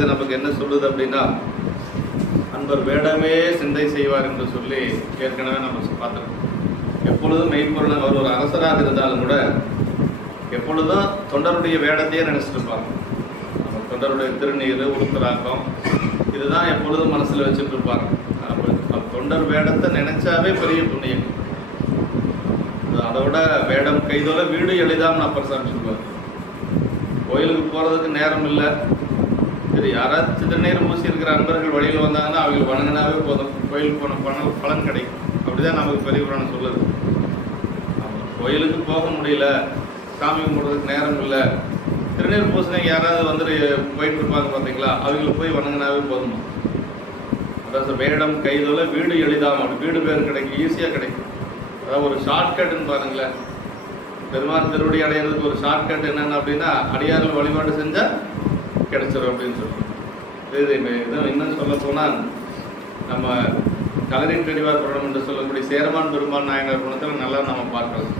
நமக்கு என்ன சொல்லுது அப்படின்னா, அன்பர் வேடமே சிந்தை செய்வார் என்று சொல்லி ஏற்கனவே நம்ம பார்த்துருக்கோம். எப்பொழுதும் மெய்ப்பொருள் அவர் ஒரு அரசராக இருந்தாலும் கூட எப்பொழுதும் தொண்டருடைய வேடத்தையே நினைச்சிட்டு இருப்பாங்க. நம்ம தொண்டருடைய திருநீர் உடுத்துறாக்கம் இதுதான் எப்பொழுதும் மனசுல வச்சுட்டு இருப்பாங்க. தொண்டர் வேடத்தை நினைச்சாவே பெரிய புண்ணியம். அதோட வேடம் கைதோல வீடு எளிதாம் அப்பர் சாமி சொல்லுவார். கோயிலுக்கு போறதுக்கு நேரம் இல்லை, சரி யாராச்சும் திருநீர் பூசி இருக்கிற அன்பர்கள் வழியில் வந்தாங்கன்னா அவங்களுக்கு வணங்கினாவே போதும், கோயிலுக்கு போன பலன் கிடைக்கும். அப்படிதான் நமக்கு பெரிய புராணம் சொல்லுது. கோயிலுக்கு போக முடியல, சாமி கும்பிட்றதுக்கு நேரம் இல்லை, திருநீர் பூசணைக்கு யாராவது வந்துட்டு போயிட்டு இருப்பாங்க பார்த்தீங்களா, அவங்களுக்கு போய் வணங்கினாவே போதுமா. அதாவது வேடம் கைதோல வீடு எளிதாம், அப்படி வீடு பேர் கிடைக்கும், ஈஸியாக கிடைக்கும். அதாவது ஒரு ஷார்ட்கட்டுன்னு பாருங்களேன். பெருமாள் திருவடி அடையிறதுக்கு ஒரு ஷார்ட்கட் என்னென்ன அப்படின்னா, அடியார்கள் வழிபாடு செஞ்சால் கிடைச்சிடும் அப்படின்னு சொல்லுவோம். இன்னும் சொல்ல போனால் நம்ம கலரின் கடிவார் புராணம் என்று சொல்லக்கூடிய சேரமான் பெருமான் நாயனார் புராணத்தில் நல்லா நம்ம பார்க்கலாம்.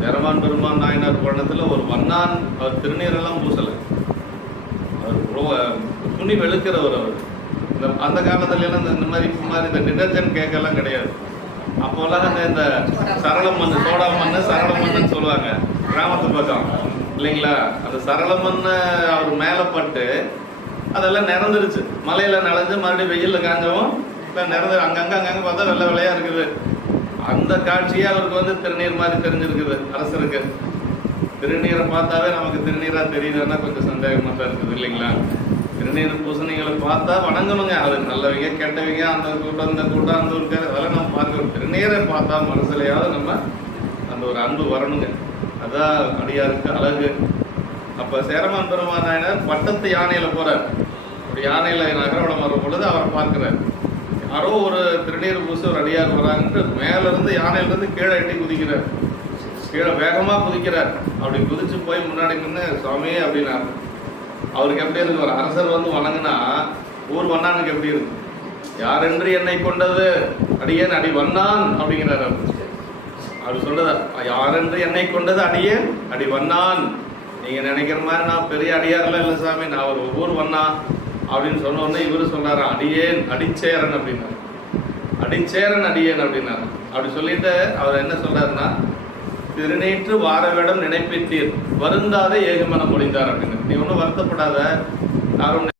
சேரமான் பெருமான் நாயனார் புராணத்தில் ஒரு வண்ணான் அவர் திருநீரெல்லாம் பூசலை, அவர் துணி வெளுக்கிறவர். அவர் அந்த காலத்துல எல்லாம் இந்த மாதிரி இந்த டிடர்ஜென்ட் கேக்கெல்லாம் கிடையாது. அப்போல்லாம் இந்த சரள மண், சோடா மண், சரள மண்ணுன்னு சொல்லுவாங்க கிராமத்து பக்கம் இல்லைங்களா. அந்த சரள மண்ணை அவர் மேலே பட்டு அதெல்லாம் நிறந்துருச்சு, மலையில நனைஞ்சு மறுபடியும் வெயிலில் காஞ்சவும் நிறந்து அங்கங்கே பார்த்தா வெள்ளை வெள்ளையா இருக்குது. அந்த காட்சியே அவருக்கு திருநீர் மாதிரி தெரிஞ்சிருக்குது. அரசருக்கு திருநீரை பார்த்தாவே நமக்கு திருநீரா தெரியுதுன்னா கொஞ்சம் சந்தேகமா தான் இருக்குது இல்லைங்களா. திருநீர் பூசணிகளை பார்த்தா வணங்கணுங்க, அது நல்லவங்க கெட்டவங்க, அந்த கூட்டம் இந்த கூட்டம் அந்த ஒரு அதெல்லாம் நம்ம பார்க்கணும். திருநீரை பார்த்தா மனசுலையாவது நம்ம அந்த ஒரு அன்பு வரணுங்க, அதான் அடியாருக்கு அழகு. அப்ப சேரமான் பெருமான் நாயனார் பட்டத்து யானையில போறார். ஒரு யானையில நகரவடம் வரும் பொழுது அவரை பார்க்கிறார். யாரோ ஒரு திருநீர் பூசி ஒரு அடியார் வராங்கன்ட்டு மேல இருந்து யானையில இருந்து கீழே எட்டி குதிக்கிறார். கீழே வேகமா குதிக்கிறார். அப்படி குதிச்சு போய் முன்னாடி நின்று சுவாமி அப்படின்னாரு. அவருக்கு எப்படி இருக்கு, ஒரு அரசர் வணங்கினா ஊர் வண்ணானுக்கு எப்படி இருக்கு, யாரென்று என்னை கொண்டது அடியேன் அடி வண்ணான் அப்படிங்கிறார். அப்படி சொல்றது, யாரென்று என்னை கொண்டது அடியேன் அடி வண்ணான். நீங்க நினைக்கிற மாதிரி நான் பெரிய அடியாரெல்லாம் இல்லை சாமி, நான் ஒரு ஊர் வண்ணா அப்படின்னு சொன்ன உடனே இவரு சொல்றாரு அடியேன் அடிச்சேரன் அப்படின்னாரு. அடிச்சேரன் அடியேன் அப்படின்னாரு. அப்படி சொல்லிட்டு அவர் என்ன சொல்றாருன்னா, திருநீற்று வாரவேடம் நினைப்பித்தீர் வருந்தாத ஏகமனம் மொழிந்தார் அப்படின்னு. நீ ஒன்றும் வருத்தப்படாத, யாரும்